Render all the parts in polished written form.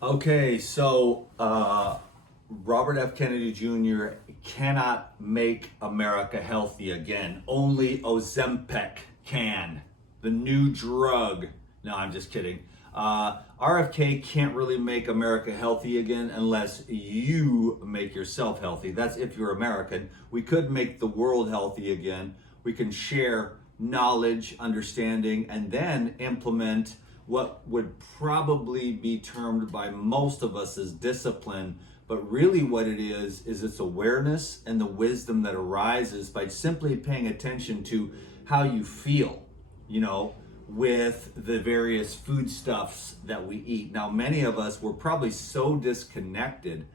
Okay, so Robert F. Kennedy Jr. cannot make America healthy again. Only Ozempic can. The new drug. No, I'm just kidding. RFK can't really make America healthy again unless you make yourself healthy. That's if you're American. We could make the world healthy again. We can share knowledge, understanding, and then implement what would probably be termed by most of us as discipline, but really what it is it's awareness and the wisdom that arises by simply paying attention to how you feel, with the various foodstuffs that we eat. Now, many of us, we're probably so disconnected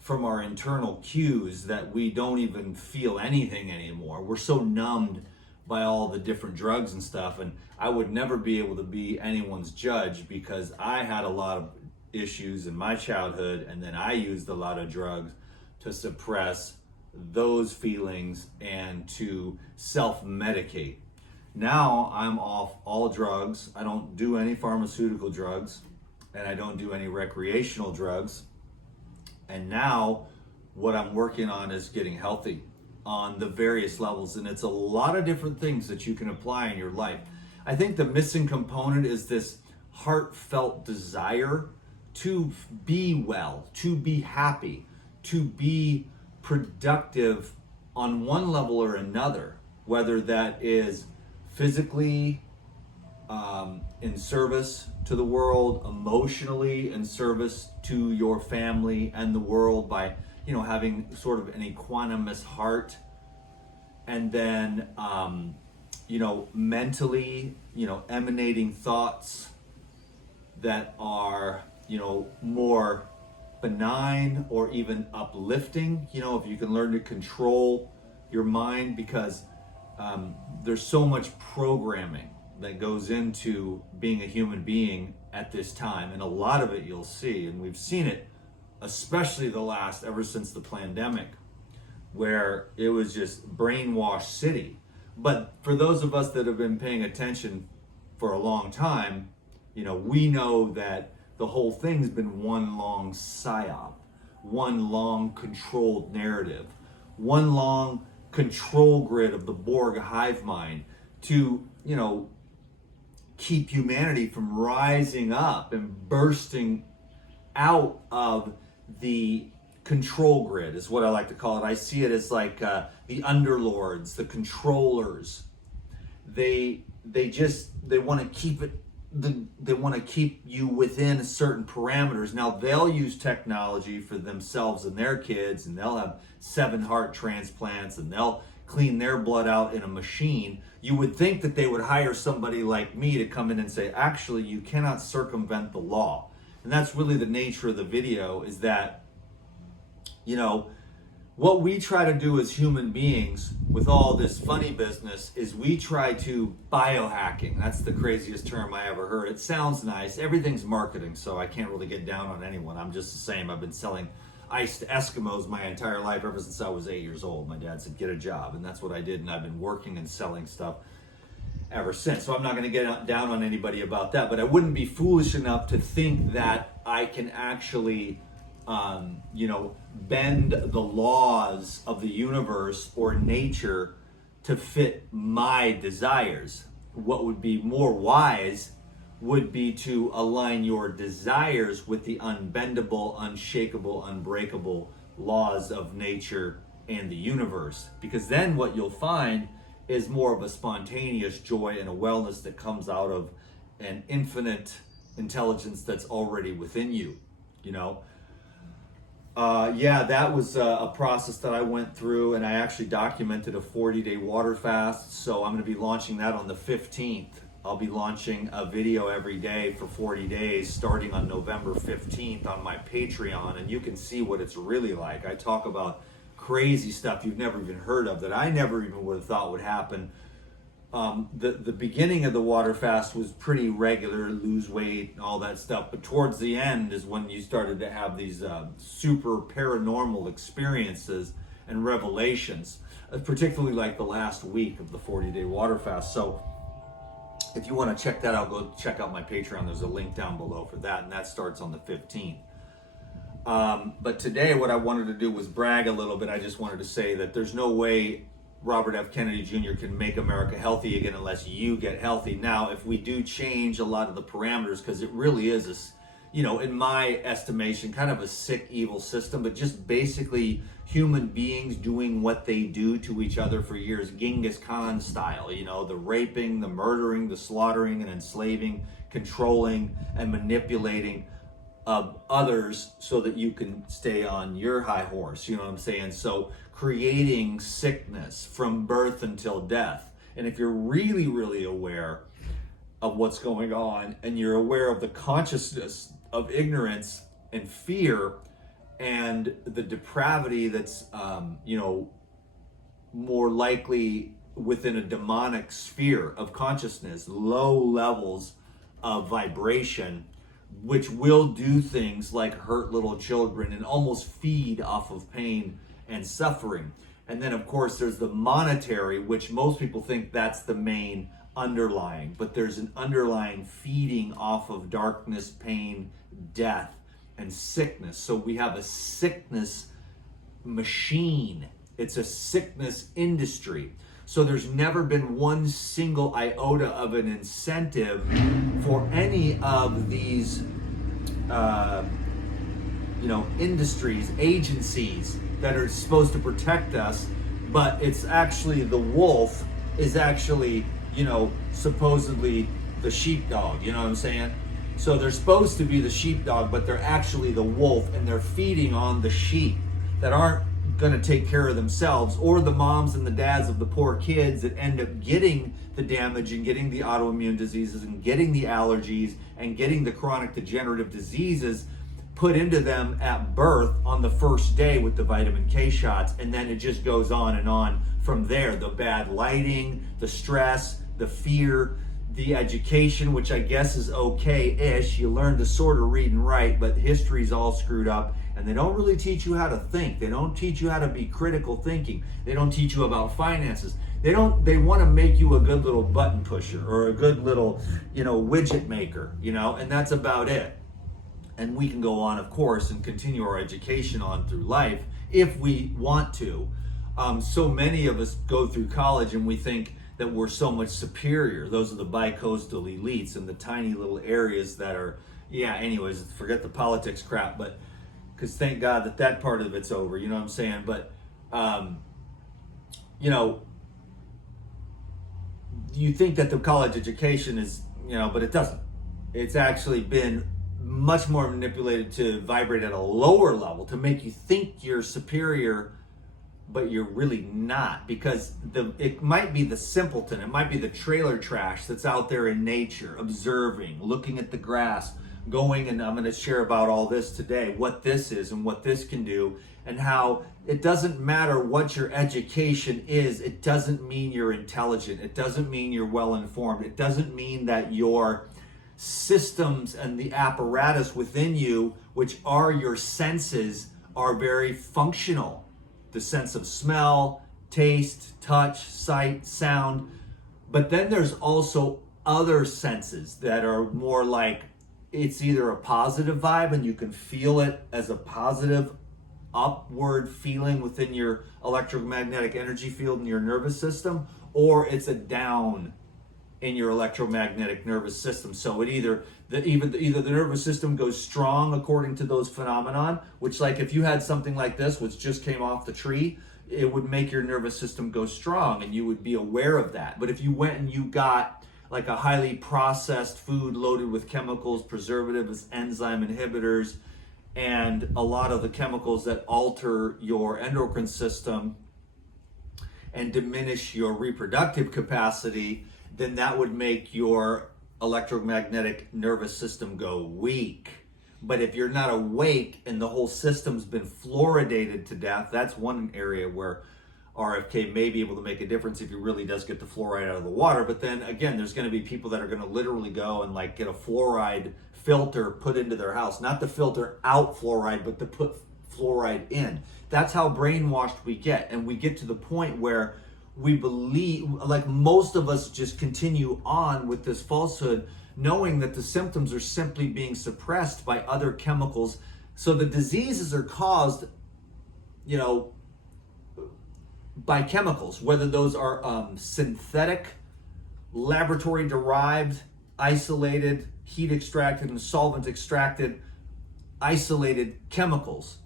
from our internal cues that we don't even feel anything anymore. We're so numbed by all the different drugs and stuff, and I would never be able to be anyone's judge because I had a lot of issues in my childhood, and then I used a lot of drugs to suppress those feelings and to self-medicate. Now I'm off all drugs. I don't do any pharmaceutical drugs, and I don't do any recreational drugs. And now what I'm working on is getting healthy on the various levels, and it's a lot of different things that you can apply in your life. I think the missing component is this heartfelt desire to be well, to be happy, to be productive on one level or another, whether that is physically in service to the world, emotionally in service to your family and the world by having sort of an equanimous heart, and then mentally emanating thoughts that are more benign or even uplifting. If you can learn to control your mind, because there's so much programming that goes into being a human being at this time, and a lot of it you'll see, and we've seen it especially ever since the pandemic, where it was just brainwash city. But for those of us that have been paying attention for a long time, we know that the whole thing's been one long psyop, one long controlled narrative, one long control grid of the Borg hive mind to, keep humanity from rising up and bursting out of the control grid, is what I like to call it. I see it as like the underlords, the controllers. They want to keep it. They want to keep you within certain parameters. Now they'll use technology for themselves and their kids, and they'll have 7 heart transplants, and they'll clean their blood out in a machine. You would think that they would hire somebody like me to come in and say, actually, you cannot circumvent the law. And that's really the nature of the video, is that, what we try to do as human beings with all this funny business is we try to biohacking. That's the craziest term I ever heard. It sounds nice. Everything's marketing, so I can't really get down on anyone. I'm just the same. I've been selling ice to Eskimos my entire life, ever since I was 8 years old. My dad said, get a job, and that's what I did, and I've been working and selling stuff ever since. So I'm not going to get down on anybody about that, but I wouldn't be foolish enough to think that I can actually bend the laws of the universe or nature to fit my desires. What would be more wise would be to align your desires with the unbendable, unshakable, unbreakable laws of nature and the universe. Because then what you'll find is more of a spontaneous joy and a wellness that comes out of an infinite intelligence that's already within you, that was a process that I went through, and I actually documented a 40-day water fast. So I'm going to be launching that on the 15th. I'll be launching a video every day for 40 days starting on November 15th on my Patreon, and you can see what it's really like. I talk about crazy stuff you've never even heard of, that I never even would have thought would happen. The beginning of the water fast was pretty regular, lose weight and all that stuff, but towards the end is when you started to have these super paranormal experiences and revelations, particularly like the last week of the 40-day water fast. So if you want to check that out, go check out my Patreon. There's a link down below for that, and that starts on the 15th. But today what I wanted to do was brag a little bit. I just wanted to say that there's no way Robert F. Kennedy Jr. can make America healthy again unless you get healthy. Now, if we do change a lot of the parameters, because it really is, in my estimation, kind of a sick, evil system, but just basically human beings doing what they do to each other for years, Genghis Khan style, the raping, the murdering, the slaughtering and enslaving, controlling and manipulating of others so that you can stay on your high horse, you know what I'm saying? So creating sickness from birth until death. And if you're really, really aware of what's going on, and you're aware of the consciousness of ignorance and fear and the depravity that's, more likely within a demonic sphere of consciousness, low levels of vibration, which will do things like hurt little children and almost feed off of pain and suffering. And then of course there's the monetary, which most people think that's the main underlying, but there's an underlying feeding off of darkness, pain, death, and sickness. So we have a sickness machine. It's a sickness industry. So there's never been one single iota of an incentive for any of these, industries, agencies that are supposed to protect us, but it's actually the wolf is actually, supposedly the sheepdog, you know what I'm saying? So they're supposed to be the sheepdog, but they're actually the wolf, and they're feeding on the sheep that aren't going to take care of themselves, or the moms and the dads of the poor kids that end up getting the damage and getting the autoimmune diseases and getting the allergies and getting the chronic degenerative diseases put into them at birth on the first day with the vitamin K shots. And then it just goes on and on from there. The bad lighting, the stress, the fear, the education, which I guess is okay-ish. You learn to sort of read and write, but history's all screwed up. And they don't really teach you how to think. They don't teach you how to be critical thinking. They don't teach you about finances. They want to make you a good little button pusher or a good little, widget maker, and that's about it. And we can go on, of course, and continue our education on through life if we want to. So many of us go through college and we think that we're so much superior. Those are the bi-coastal elites in the tiny little areas that are, anyways, forget the politics crap, but because thank God that part of it's over, you know what I'm saying? But, you think that the college education is, but it doesn't. It's actually been much more manipulated to vibrate at a lower level to make you think you're superior, but you're really not, because it might be the simpleton, it might be the trailer trash that's out there in nature, observing, looking at the grass, going, and I'm going to share about all this today, what this is and what this can do, and how it doesn't matter what your education is. It doesn't mean you're intelligent. It doesn't mean you're well informed. It doesn't mean that your systems and the apparatus within you, which are your senses, are very functional. The sense of smell, taste, touch, sight, sound. But then there's also other senses that are more like, it's either a positive vibe and you can feel it as a positive upward feeling within your electromagnetic energy field in your nervous system, or it's a down in your electromagnetic nervous system. So it either the nervous system goes strong according to those phenomenon, which, like, if you had something like this which just came off the tree, it would make your nervous system go strong and you would be aware of that. But if you went and you got like a highly processed food loaded with chemicals, preservatives, enzyme inhibitors, and a lot of the chemicals that alter your endocrine system and diminish your reproductive capacity, then that would make your electromagnetic nervous system go weak. But if you're not awake and the whole system's been fluoridated to death, that's one area where RFK may be able to make a difference if he really does get the fluoride out of the water. But then again, there's going to be people that are going to literally go and like get a fluoride filter put into their house, not to filter out fluoride, but to put fluoride in. That's how brainwashed we get. And we get to the point where we believe, like most of us just continue on with this falsehood, knowing that the symptoms are simply being suppressed by other chemicals. So the diseases are caused, you know, by chemicals, whether those are synthetic, laboratory derived, isolated, heat extracted and solvent extracted, isolated chemicals,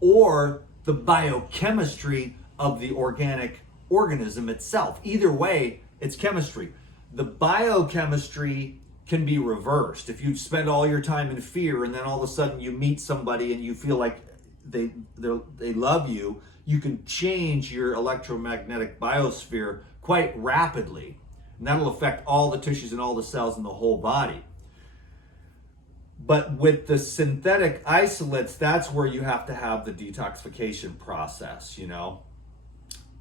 or the biochemistry of the organic organism itself. Either way, it's chemistry. The biochemistry can be reversed. If you spend all your time in fear and then all of a sudden you meet somebody and you feel like they love you, you can change your electromagnetic biosphere quite rapidly. And that'll affect all the tissues and all the cells in the whole body. But with the synthetic isolates, that's where you have to have the detoxification process, you know?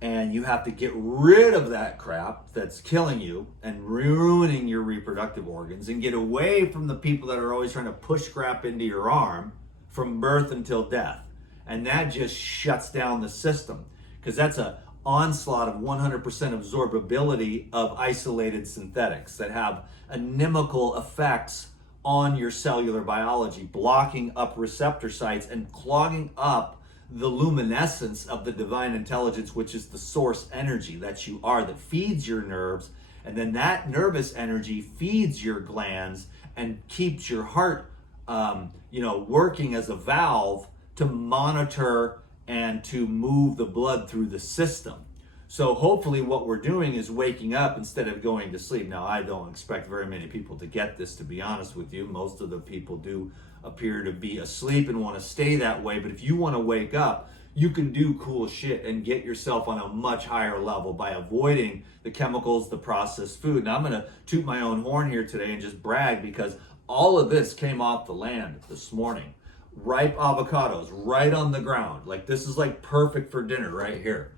And you have to get rid of that crap that's killing you and ruining your reproductive organs, and get away from the people that are always trying to push crap into your arm from birth until death. And that just shuts down the system, because that's an onslaught of 100% absorbability of isolated synthetics that have inimical effects on your cellular biology, blocking up receptor sites and clogging up the luminescence of the divine intelligence, which is the source energy that you are, that feeds your nerves. And then that nervous energy feeds your glands and keeps your heart, working as a valve to monitor and to move the blood through the system. So hopefully what we're doing is waking up instead of going to sleep. Now, I don't expect very many people to get this, to be honest with you. Most of the people do appear to be asleep and want to stay that way. But if you want to wake up, you can do cool shit and get yourself on a much higher level by avoiding the chemicals, the processed food. Now, I'm going to toot my own horn here today and just brag, because all of this came off the land this morning. Ripe avocados right on the ground. Like, this is like perfect for dinner right here.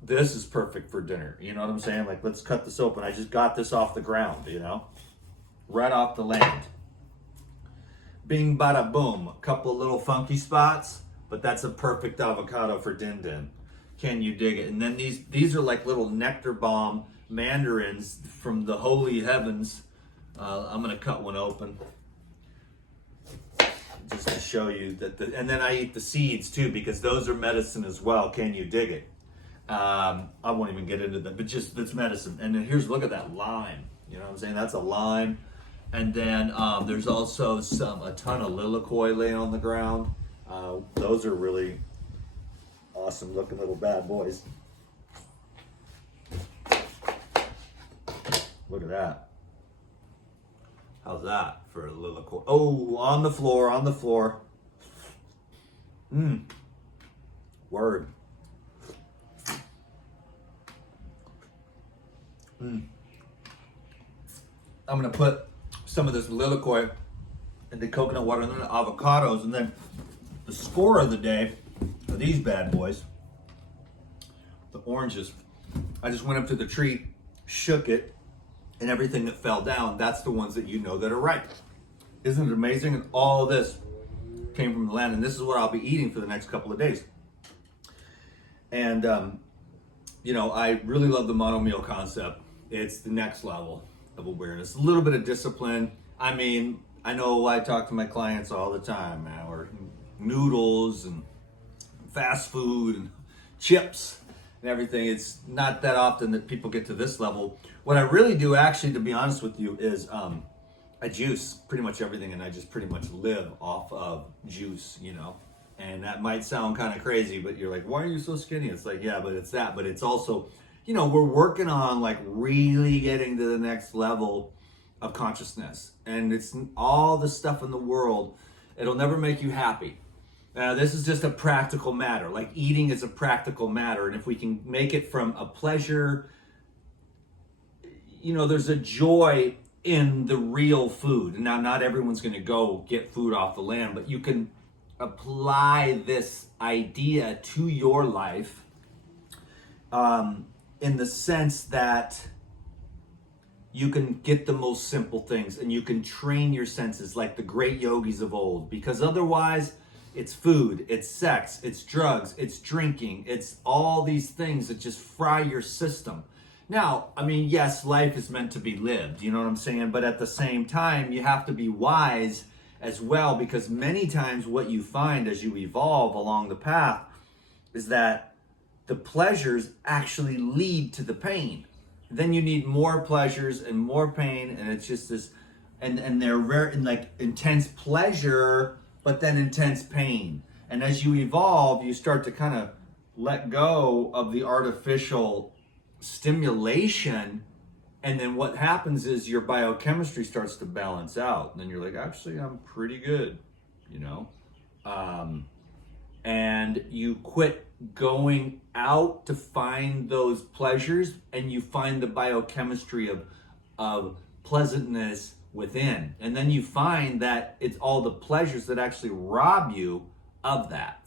This is perfect for dinner. You know what I'm saying? Like, let's cut this open. I just got this off the ground, you know, right off the land. Bing, bada, boom. A couple of little funky spots, but that's a perfect avocado for din din. Can you dig it? And then these are like little nectar bomb mandarins from the holy heavens. I'm gonna cut one open just to show you that. And then I eat the seeds too, because those are medicine as well. Can you dig it? I won't even get into that, but just that's medicine. And then look at that lime. You know what I'm saying? That's a lime. And then there's also a ton of lilikoi laying on the ground. Those are really awesome looking little bad boys. Look at that. How's that for a lilikoi? Oh, on the floor. Word. I'm gonna put some of this lilikoi into coconut water and then the avocados, and then the score of the day are these bad boys, the oranges. I just went up to the tree, shook it, and everything that fell down, that's the ones that you know that are ripe. Isn't it amazing? And all of this came from the land, and this is what I'll be eating for the next couple of days. And I really love the mono meal concept. It's the next level of awareness. A little bit of discipline. I mean, I know I talk to my clients all the time, man. Or noodles and fast food and chips and everything. It's not that often that people get to this level. What I really do, actually, to be honest with you, is I juice pretty much everything, and I just pretty much live off of juice, you know. And that might sound kind of crazy, but you're like, why are you so skinny? It's like, yeah, but it's that. But it's also, we're working on like really getting to the next level of consciousness. And it's all the stuff in the world. It'll never make you happy. This is just a practical matter. Like, eating is a practical matter. And if we can make it from a pleasure, there's a joy in the real food. Now, not everyone's going to go get food off the land, but you can apply this idea to your life in the sense that you can get the most simple things and you can train your senses like the great yogis of old, because otherwise It's food, it's sex, it's drugs, it's drinking, it's all these things that just fry your system. Now, I mean, yes, life is meant to be lived, you know what I'm saying? But at the same time, you have to be wise as well, because many times what you find as you evolve along the path is that the pleasures actually lead to the pain. Then you need more pleasures and more pain, and it's just this, and they're very like intense pleasure, but then intense pain. And as you evolve, you start to kind of let go of the artificial stimulation, and then what happens is your biochemistry starts to balance out, and then you're like, actually, I'm pretty good, you know. And you quit going out to find those pleasures, and you find the biochemistry of pleasantness within. And then you find that it's all the pleasures that actually rob you of that.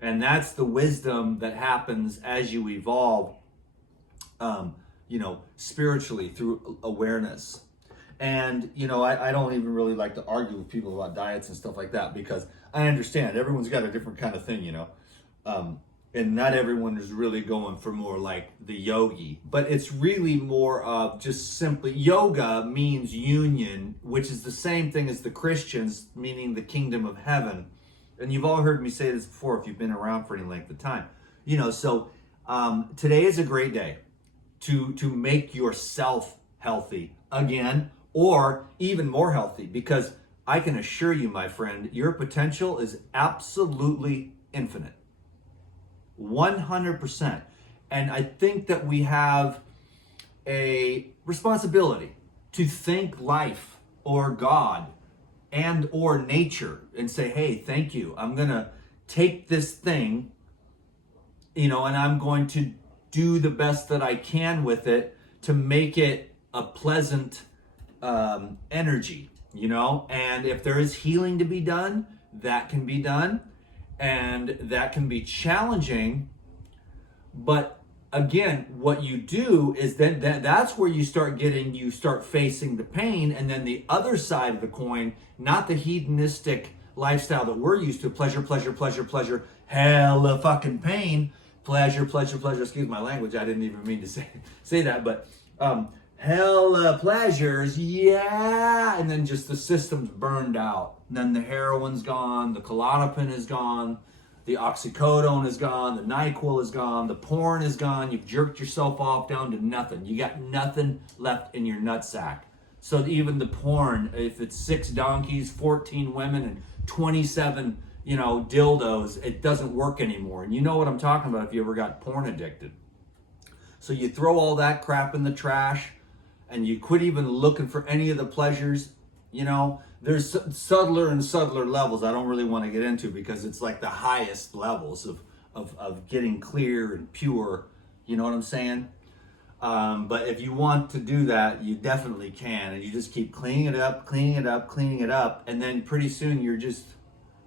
And that's the wisdom that happens as you evolve, you know, spiritually through awareness. And, you know, I don't even really like to argue with people about diets and stuff like that, because I understand everyone's got a different kind of thing, you know. And not everyone is really going for more like the yogi, but it's really more of just simply, yoga means union, which is the same thing as the Christians, meaning the kingdom of heaven. And you've all heard me say this before if you've been around for any length of time, you know. So today is a great day to make yourself healthy again, or even more healthy, because I can assure you, my friend, your potential is absolutely infinite. 100%. And I think that we have a responsibility to think life or God and or nature and say, hey, thank you. I'm going to take this thing, you know, and I'm going to do the best that I can with it to make it a pleasant energy, you know. And if there is healing to be done, that can be done. And that can be challenging, but again, what you do is then that's where you start facing the pain. And then the other side of the coin, not the hedonistic lifestyle that we're used to, pleasure, hella fucking pain, pleasure, excuse my language, I didn't even mean to say that, but hella pleasures, yeah, and then just the system's burned out. And then the heroin's gone, the Klonopin is gone, the oxycodone is gone, the NyQuil is gone, the porn is gone. You've jerked yourself off down to nothing. You got nothing left in your nutsack. So even the porn, if it's 6 donkeys, 14 women, and 27, you know, dildos, it doesn't work anymore. And you know what I'm talking about if you ever got porn addicted. So you throw all that crap in the trash, and you quit even looking for any of the pleasures, you know. There's subtler and subtler levels I don't really want to get into, because it's like the highest levels of getting clear and pure, you know what I'm saying? But if you want to do that, you definitely can, and you just keep cleaning it up, and then pretty soon you're just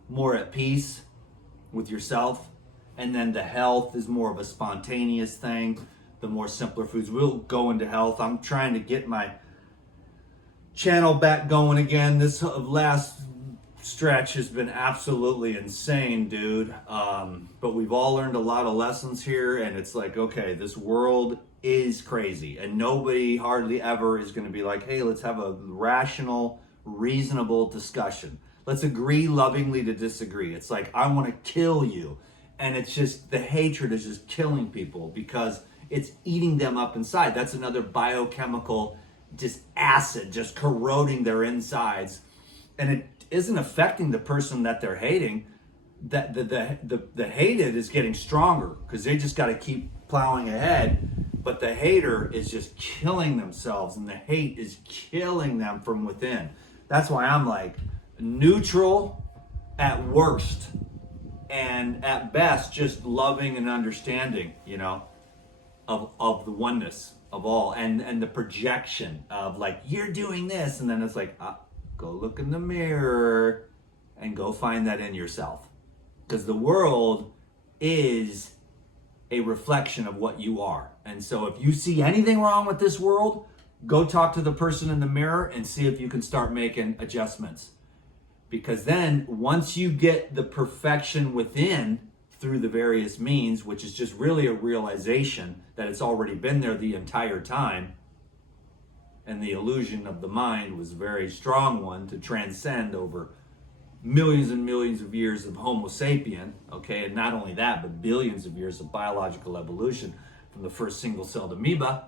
more at peace with yourself. And then the health is more of a spontaneous thing, the more simpler foods. We'll go into health. I'm trying to get my channel back going again. This last stretch has been absolutely insane, dude. But we've all learned a lot of lessons here, and it's like, okay, this world is crazy, and nobody hardly ever is going to be like, hey, let's have a rational, reasonable discussion. Let's agree lovingly to disagree. It's like, I want to kill you. And it's just, the hatred is just killing people because it's eating them up inside. That's another biochemical just acid just corroding their insides, and it isn't affecting the person that they're hating. That the hated is getting stronger because they just got to keep plowing ahead, but the hater is just killing themselves, and the hate is killing them from within. That's why I'm like neutral at worst, and at best just loving and understanding, you know, of the oneness of all, and the projection of like, you're doing this, and then it's like, go look in the mirror and go find that in yourself, because the world is a reflection of what you are. And so if you see anything wrong with this world, go talk to the person in the mirror and see if you can start making adjustments. Because then once you get the perfection within through the various means, which is just really a realization that it's already been there the entire time, and the illusion of the mind was a very strong one to transcend over millions and millions of years of Homo sapien, okay, and not only that, but billions of years of biological evolution from the first single-celled amoeba.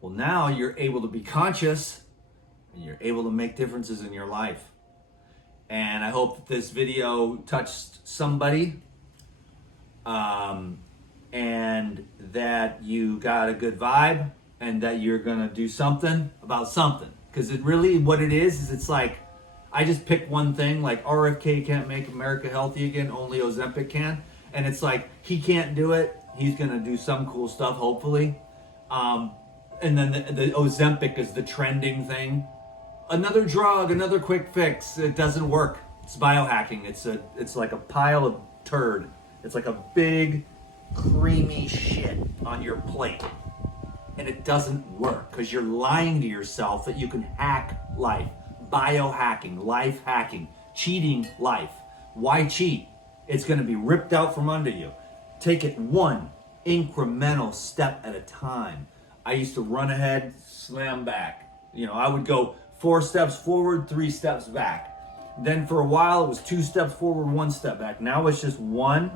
Well, now you're able to be conscious and you're able to make differences in your life. And I hope that this video touched somebody, and that you got a good vibe, and that you're gonna do something about something. Because it really, what it is it's like, I just pick one thing, like RFK can't make America healthy again, only Ozempic can. And it's like, he can't do it, he's gonna do some cool stuff, hopefully. And then the Ozempic is the trending thing. Another drug, another quick fix. It doesn't work. It's biohacking. It's like a pile of turd. It's like a big, creamy shit on your plate. And it doesn't work because you're lying to yourself that you can hack life. Biohacking, life hacking, cheating life. Why cheat? It's going to be ripped out from under you. Take it one incremental step at a time. I used to run ahead, slam back. You know, I would go 4 steps forward, 3 steps back. Then for a while, it was 2 steps forward, 1 step back. Now it's just one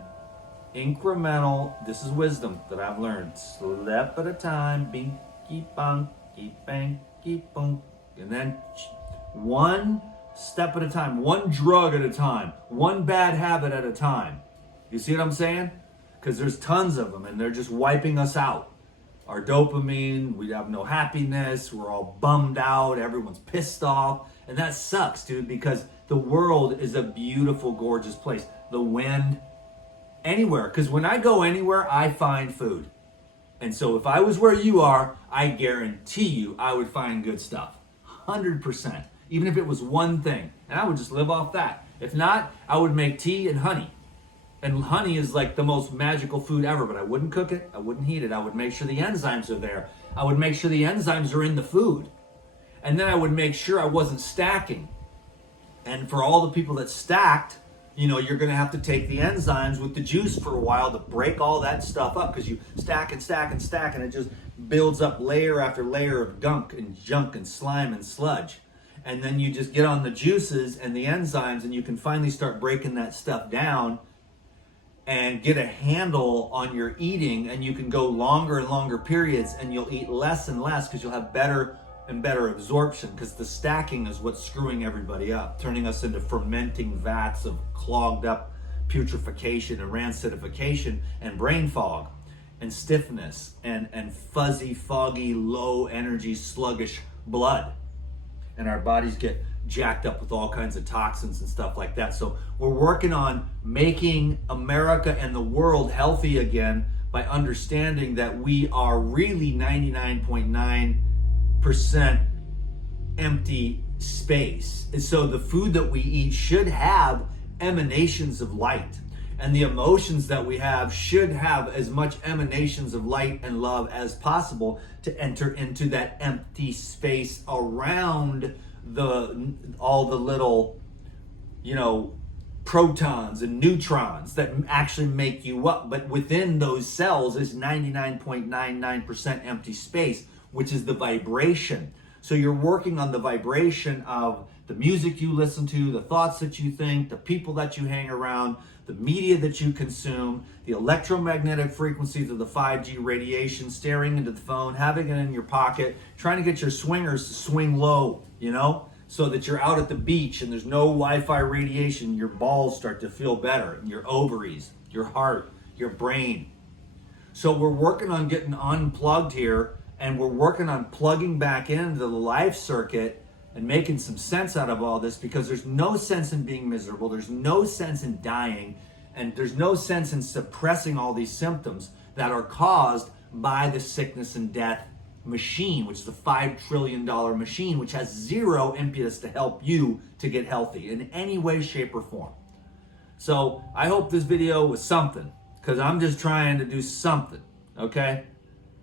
incremental, this is wisdom that I've learned. Step at a time, binky bunky banky bunk. And then one step at a time, one drug at a time, one bad habit at a time. You see what I'm saying? Because there's tons of them and they're just wiping us out. Our dopamine, we have no happiness, we're all bummed out, everyone's pissed off. And that sucks, dude, because the world is a beautiful, gorgeous place. The wind, anywhere. Because when I go anywhere, I find food. And so if I was where you are, I guarantee you I would find good stuff. 100%. Even if it was one thing. And I would just live off that. If not, I would make tea and honey. And honey is like the most magical food ever, but I wouldn't cook it, I wouldn't heat it, I would make sure the enzymes are there. I would make sure the enzymes are in the food. And then I would make sure I wasn't stacking. And for all the people that stacked, you know, you're gonna have to take the enzymes with the juice for a while to break all that stuff up, because you stack and stack and stack and it just builds up layer after layer of gunk and junk and slime and sludge. And then you just get on the juices and the enzymes and you can finally start breaking that stuff down and get a handle on your eating, and you can go longer and longer periods and you'll eat less and less because you'll have better and better absorption, because the stacking is what's screwing everybody up, turning us into fermenting vats of clogged up putrefaction and rancidification and brain fog and stiffness and fuzzy, foggy, low energy, sluggish blood. And our bodies get jacked up with all kinds of toxins and stuff like that. So we're working on making America and the world healthy again by understanding that we are really 99.9% empty space. And so the food that we eat should have emanations of light. And the emotions that we have should have as much emanations of light and love as possible to enter into that empty space around all the little, you know, protons and neutrons that actually make you up. But within those cells is 99.99% empty space, which is the vibration. So you're working on the vibration of the music you listen to, the thoughts that you think, the people that you hang around, the media that you consume, the electromagnetic frequencies of the 5G radiation, staring into the phone, having it in your pocket, trying to get your swingers to swing low, you know, so that you're out at the beach and there's no Wi-Fi radiation. Your balls start to feel better, your ovaries, your heart, your brain. So we're working on getting unplugged here, and we're working on plugging back into the life circuit and making some sense out of all this, because there's no sense in being miserable, there's no sense in dying, and there's no sense in suppressing all these symptoms that are caused by the sickness and death machine, which is a $5 trillion machine, which has zero impetus to help you to get healthy in any way, shape, or form. So I hope this video was something, because I'm just trying to do something, okay?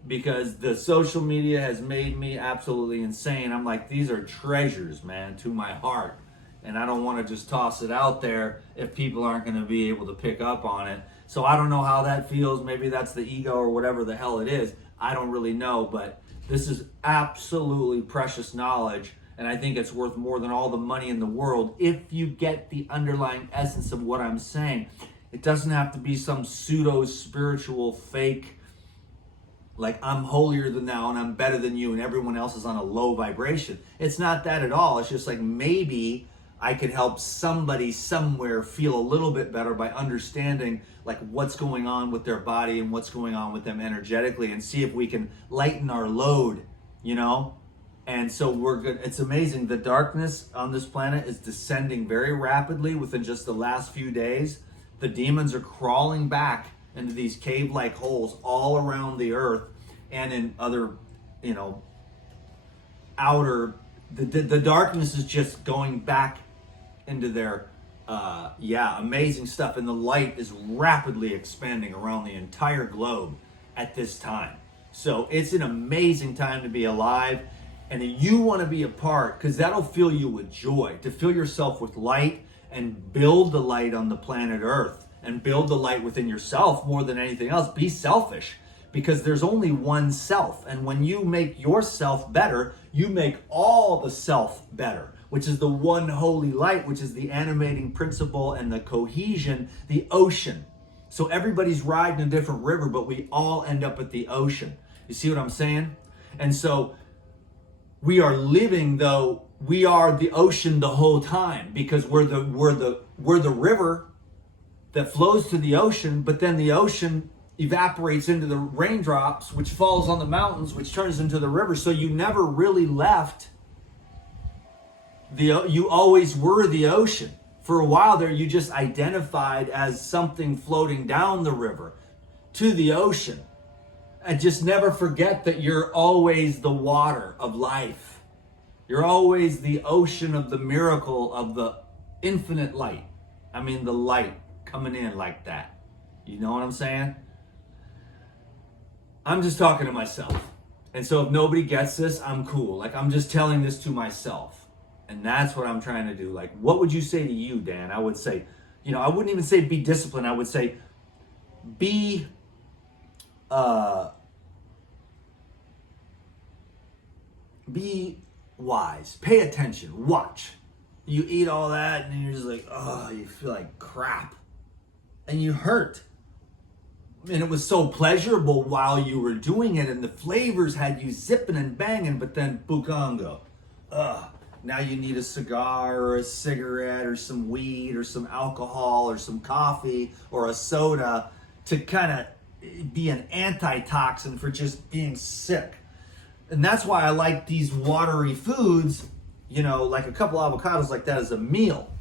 Because the social media has made me absolutely insane. I'm like, these are treasures, man, to my heart. and I don't want to just toss it out there if people aren't going to be able to pick up on it. So I don't know how that feels. Maybe that's the ego or whatever the hell it is. I don't really know, but this is absolutely precious knowledge, and I think it's worth more than all the money in the world if you get the underlying essence of what I'm saying. It doesn't have to be some pseudo spiritual fake, like I'm holier than thou and I'm better than you and everyone else is on a low vibration. It's not that at all. It's just like maybe I could help somebody somewhere feel a little bit better by understanding like what's going on with their body and what's going on with them energetically, and see if we can lighten our load, you know? And so we're good. It's amazing. The darkness on this planet is descending very rapidly within just the last few days. The demons are crawling back into these cave-like holes all around the earth and in other, you know, outer, the darkness is just going back into their, amazing stuff. And the light is rapidly expanding around the entire globe at this time. So it's an amazing time to be alive. And you want to be a part, because that'll fill you with joy, to fill yourself with light and build the light on the planet Earth and build the light within yourself more than anything else. Be selfish, because there's only one self. And when you make yourself better, you make all the self better, which is the one holy light, which is the animating principle and the cohesion, the ocean. So everybody's riding a different river, but we all end up at the ocean. You see what I'm saying? And so we are living, though we are the ocean the whole time, because we're the river that flows to the ocean, but then the ocean evaporates into the raindrops, which falls on the mountains, which turns into the river. So you never really left you always were the ocean. For a while there, you just identified as something floating down the river to the ocean. And just never forget that you're always the water of life. You're always the ocean of the miracle of the infinite light. I mean, the light coming in like that. You know what I'm saying? I'm just talking to myself. And so if nobody gets this, I'm cool. Like, I'm just telling this to myself. And that's what I'm trying to do. Like, what would you say to you, Dan? I would say, you know, I wouldn't even say be disciplined. I would say be wise. Pay attention. Watch. You eat all that and you're just like, oh, you feel like crap. And you hurt. And it was so pleasurable while you were doing it, and the flavors had you zipping and banging, but then bukango. Ugh. Now you need a cigar or a cigarette or some weed or some alcohol or some coffee or a soda to kind of be an antitoxin for just being sick. And that's why I like these watery foods, you know, like a couple avocados like that as a meal.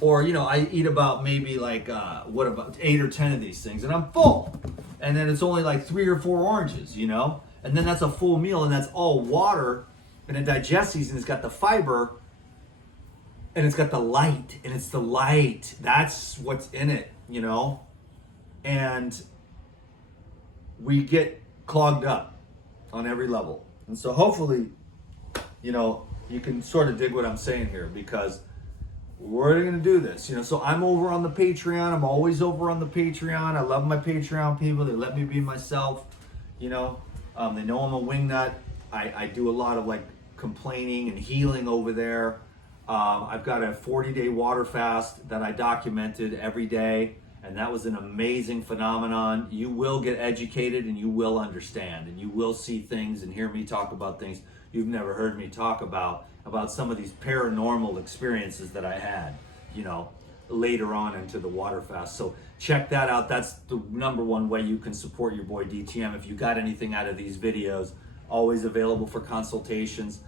Or, you know, I eat about maybe like, 8 or 10 of these things and I'm full. And then it's only like 3 or 4 oranges, you know? And then that's a full meal, and that's all water. And it digests these, and it's got the fiber, and it's got the light, and it's the light. That's what's in it, you know? And we get clogged up on every level. And so hopefully, you know, you can sort of dig what I'm saying here, because we're going to do this, you know? So I'm over on the Patreon. I'm always over on the Patreon. I love my Patreon people. They let me be myself, you know? They know I'm a wingnut. I do a lot of like complaining and healing over there. I've got a 40-day water fast that I documented every day, and that was an amazing phenomenon. You will get educated, and you will understand, and you will see things and hear me talk about things you've never heard me talk about some of these paranormal experiences that I had, you know, later on into the water fast. So check that out. That's the number one way you can support your boy DTM. If you got anything out of these videos, always available for consultations.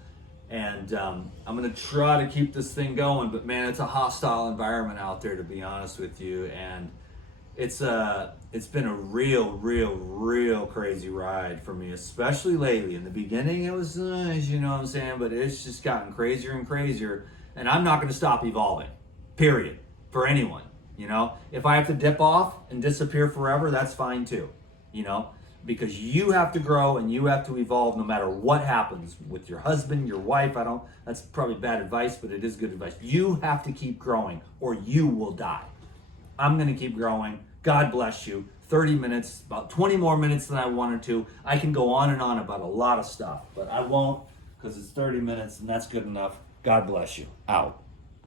And I'm going to try to keep this thing going, but man, it's a hostile environment out there, to be honest with you. And it's been a real crazy ride for me, especially lately. In the beginning, it was nice, you know what I'm saying? But it's just gotten crazier and crazier. And I'm not going to stop evolving, period, for anyone, you know? If I have to dip off and disappear forever, that's fine too, you know? because you have to grow and you have to evolve no matter what happens with your husband, your wife. That's probably bad advice, but it is good advice. You have to keep growing or you will die. I'm going to keep growing. God bless you. 30 minutes, about 20 more minutes than I wanted to. I can go on and on about a lot of stuff, but I won't because it's 30 minutes and that's good enough. God bless you. Out.